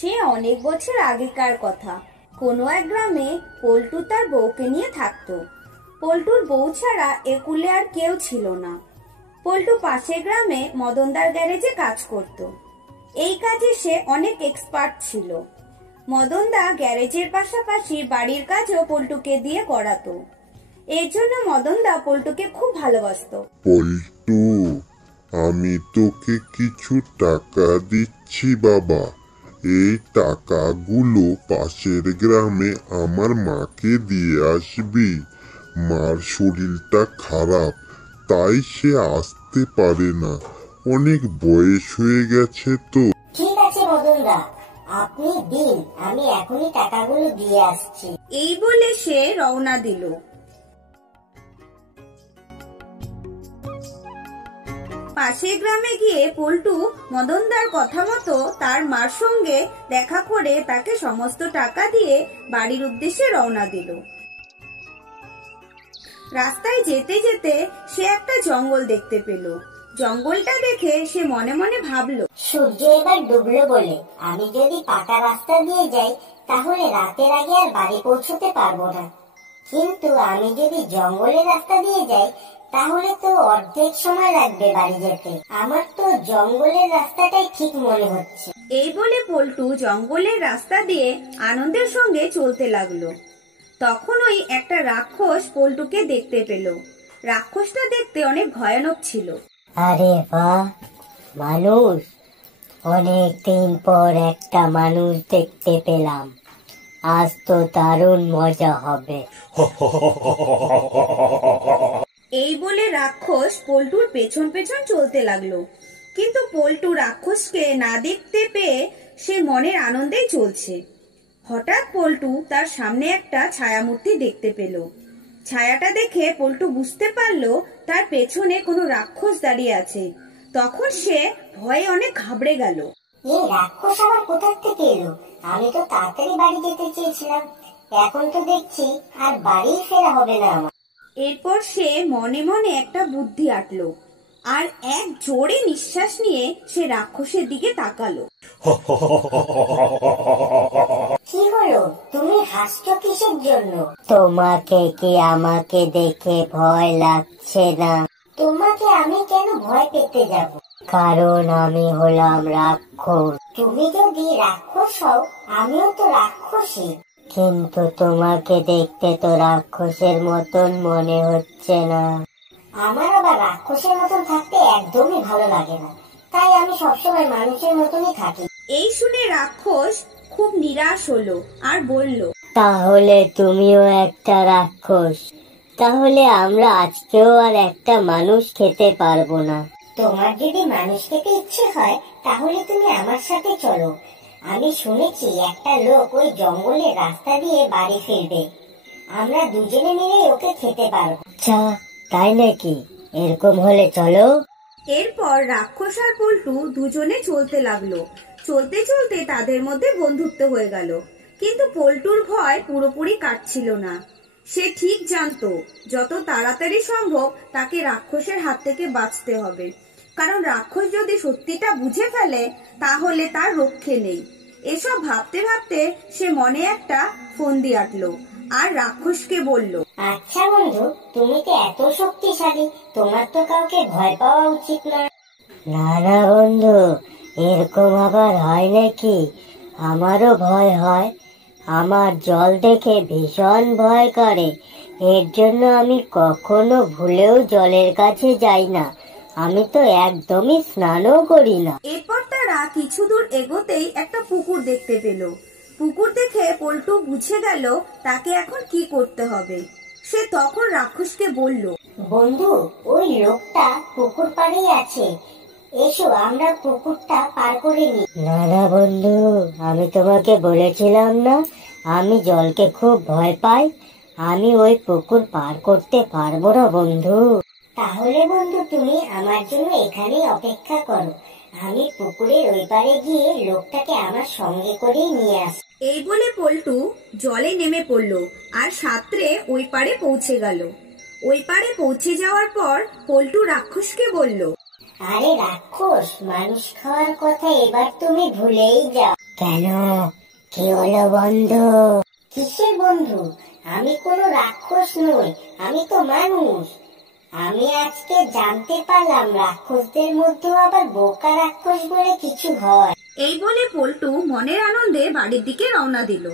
সে অনেক বছর আগেকার কথা। কোনো এক গ্রামে পল্টু তার বউকে নিয়ে থাকতো। পল্টুর বউ ছাড়া এ কুলে আর কেউ ছিল না। পল্টু পাশের গ্রামে মদনদার গ্যারেজে কাজ করত। এই কাজে সে অনেক এক্সপার্ট ছিল। মদনদা গ্যারেজের পাশাপাশি বাড়ির কাজও পল্টুকে দিয়ে করাতো। এর জন্য মদনদা পল্টুকে খুব ভালোবাসতো। পল্টু, আমি তোকে কিছু টাকা দিচ্ছি বাবা। এই টাকাগুলো পাশের গ্রামে আমার মাকে দিয়ে আসবি। মার শরীরটা খারাপ, তাই সে আসতে পারে না। অনেক বয়স হয়ে গেছে তো। ঠিক আছে মদনদা, আপনি দিন, আমি এখনই টাকাগুলো দিয়ে আসছি। এই বলে সে রওনা দিল। পাশের গ্রামে গিয়ে পল্টু মদনদার কথা মতো তার মার সঙ্গে দেখা করে তাকে সমস্ত টাকা দিয়ে বাড়ির উদ্দেশ্যে রওনা দিল। রাস্তায় যেতে যেতে সে একটা জঙ্গল দেখতে পেল। জঙ্গলটা দেখে সে মনে মনে ভাবলো, সূর্য এবার ডুবলো বলে আমি যদি পাকা রাস্তা দিয়ে যাই তাহলে রাতের আগে আর বাড়ি পৌঁছতে পারবো না, কিন্তু আমি যদি জঙ্গলের রাস্তা দিয়ে যাই তাহলে তো অর্ধেক সময় লাগবে বাড়ি যেতে। আমার তো জঙ্গলের রাস্তাটাই ঠিক মনে হচ্ছে। এই বলে পল্টু জঙ্গলের রাস্তা দিয়ে আনন্দের সঙ্গে চলতে লাগলো। তখনই একটা রাক্ষস পল্টুকে দেখতে পেল। রাক্ষসটা দেখতে অনেক ভয়ানক ছিল। আরে বাহ, মানুষ! অনেক দিন পর একটা মানুষ দেখতে পেলাম। আজ তো দারুণ মজা হবে। এই বলে রাক্ষস পল্টুর পেছন পেছন চলতে লাগলো। কিন্তু পল্টু রাক্ষসকে না দেখতে পেয়ে সে মনের আনন্দেই চলছে। হঠাৎ পল্টু তার সামনে একটা ছায়ামূর্তি দেখতে পেল। ছায়াটা দেখে পল্টু বুঝতে পারলো তার পেছনে কোনো রাক্ষস দাঁড়িয়ে আছে। তখন সে ভয়ে অনেক ঘাবড়ে গেল। এই রাক্ষস আবার কোথা থেকে এলো? আমি তো তাড়াতাড়ি বাড়ি যেতে চেয়েছিলাম, এখন তো দেখছি আর বাড়ি ফেরা হবে না আমার। এরপর সে মনে মনে একটা বুদ্ধি আঁটলো আর এক জোরে নিঃশ্বাস নিয়ে সে রাক্ষসের দিকে তাকালো। কি হলো? তুমি হাসছো কিসের জন্য? তোমাকে কি আমাকে দেখে ভয় লাগছে না? তোমাকে আমি কেন ভয় পেতে যাব? কারণ আমি হলাম রাক্ষস। তুমি যদি রাক্ষস হও, আমিও তো রাক্ষসী। কিন্তু তোমাকে দেখতে তো রাক্ষসের মতন মনে হচ্ছে না। আমার আবার রাক্ষসের মতন থাকতে একদমই ভালো লাগে না, তাই আমি সবসময় মানুষের মতনই থাকি। এই শুনে রাক্ষস খুব নিরাশ হলো আর বলল, তাহলে তুমিও একটা রাক্ষস? তাহলে আমরা আজকেও আর একটা মানুষ খেতে পারবো না। তোমার যদি মানুষ খেতে ইচ্ছে হয় তাহলে তুমি আমার সাথে চলো। আমি শুনেছি একটা লোক ওই জঙ্গলের রাস্তা দিয়ে বাড়ি ফিরবে। আমরা দুজনে মিলে ওকে খেতে পারবো। আচ্ছা, তাই নাকি? এরকম হলে চলো। এরপর রাক্ষস আর পল্টু দুজনে চলতে লাগলো। চলতে চলতে তাদের মধ্যে বন্ধুত্ব হয়ে গেল। কিন্তু পল্টুর ভয় পুরোপুরি কাটছিল না। সে ঠিক জানতো যত তাড়াতাড়ি সম্ভব তাকে রাক্ষসের হাত থেকে বাঁচতে হবে, কারণ রাক্ষস যদি সত্যিটা বুঝে ফেলে তাহলে তার রক্ষে নেই। এসব ভাবতে ভাবতে সে মনে একটা ফন্দি আঁটলো আর রাক্ষসকে বলল, আচ্ছা বন্ধু, তুমি তো এত শক্তিশালী, তোমার তো কাউকে ভয় পাওয়া উচিত না। না না বন্ধু, এরকম আবার হয় নাকি? আমারও ভয় হয়। আমার জল দেখে ভীষণ ভয় করে। এর জন্য আমি কখনো ভুলেও জলের কাছে যাই না। আমি তো একদমই স্নানও করি না। এরপর তারা কিছু দূর এগোতেই একটা পুকুর দেখতে পেল। পুকুর দেখে পল্টু বুঝে গেল তাকে এখন কি করতে হবে। সে তখন রাক্ষসকে বলল, বন্ধু, ওই লোকটা পুকুর পাড়েই আছে, এসো আমরা পুকুরটা পার করে নিই। না না বন্ধু, আমি তোমাকে বলেছিলাম না আমি জলকে খুব ভয় পাই। আমি ওই পুকুর পার করতে পারবো না বন্ধু। তাহলে বন্ধু তুমি আমার জন্য এখানেই অপেক্ষা করো। আমি পুকুরের ওই পারে গিয়ে লোকটাকে আমার সঙ্গে করেই নিয়ে আসি। এই বলে পল্টু জলে নেমে পড়ল আর সাঁতরে ওই পারে পৌঁছে গেল। ওই পারে পৌঁছে যাওয়ার পর পল্টু রাক্ষসকে বলল, আরে রাক্ষস, মানুষ খাওয়ার কথা এবার তুমি ভুলেই যাও। কেন, কি হলো বন্ধু? কিসের বন্ধু? আমি কোনো রাক্ষস নই, আমি তো মানুষ। আমি আজকে জানতে পারলাম রাক্ষসদের মধ্যেও আবার বোকা রাক্ষস বলে কিছু হয়। এই বলে পল্টু মনের আনন্দে বাড়ির দিকে রওনা দিল।